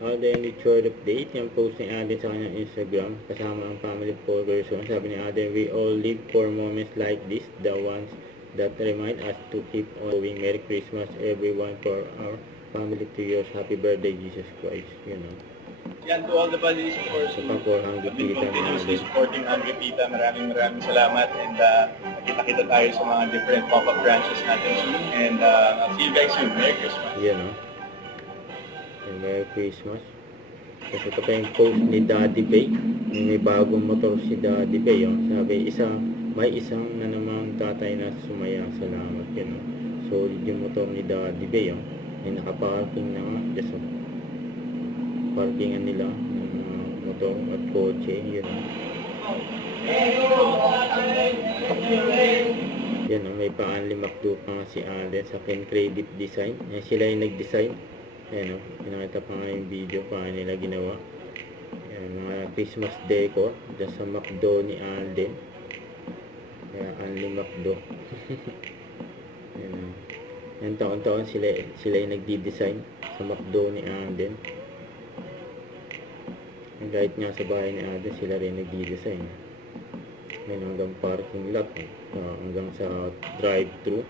Alden with short update. Yung post ni Alden sa kanyang Instagram kasama ang family person. Sabi ni Alden, we all live for moments like this, the ones that remind us to keep on going. Merry Christmas everyone, for our family to yours. Happy birthday Jesus Christ. You know. Yan, to all the buddies, of course, Sa pa-400 have been Pita continuously natin. supporting Angry Pita. Maraming salamat, and nakita-kita tayo sa mga different pop-up branches natin soon, and I'll see you guys soon. Merry Christmas. Yan o. Merry Christmas. Kasi ito pa yung post ni Daddy Bay. May bagong motor si Daddy Bay. Oh. Sabi, may isang na namang tatay na sumaya. Salamat. Yan o. Solid yung motor ni Daddy Bay. Oh. May nakaparking na nga. Just parkingan nila ng motor at kotse. Yan o. Yan o. May pa-Only McDo pa nga si Alden sa Ken Credit Design. Yan, sila yung nag-design. Ayan o, pinakita pa nga yung video paano nila ginawa. Ayan, mga Christmas decor dyan sa McDo ni Alden. Kaya Only McDo. Ayan, yan, taon-taon sila yung nagdi-design sa McDo ni Alden. Kahit nga sa bahay ni Alden, sila rin nagdi-design. Ayan, hanggang parking lot, hanggang sa drive-thru.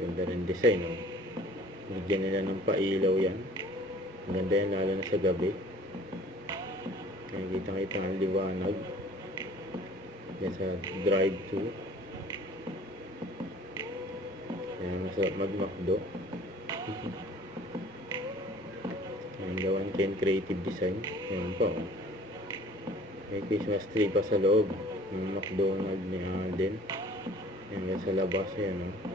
Ganda rin design o. Bigyan nila ng pailaw yan. Ganda yan lalo na sa gabi. Kaya kita ang liwanag. Yan sa drive-thru. Yan sa mag-McDo. Yan gawan Ken Creative Design. Yan po. May Christmas tree pa sa loob. Yung McDonald ni Alden. Yan sa labas yan o.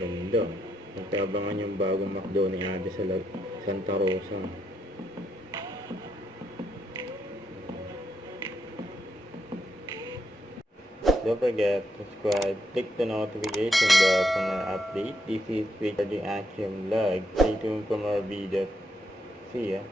Ganda. Magtabangan yung bagong McDo ni Ate sa Santa Rosa. Don't forget to subscribe, click the notification bell for more update. This is Richard the Action Vlog. Stay tuned for more videos. See ya.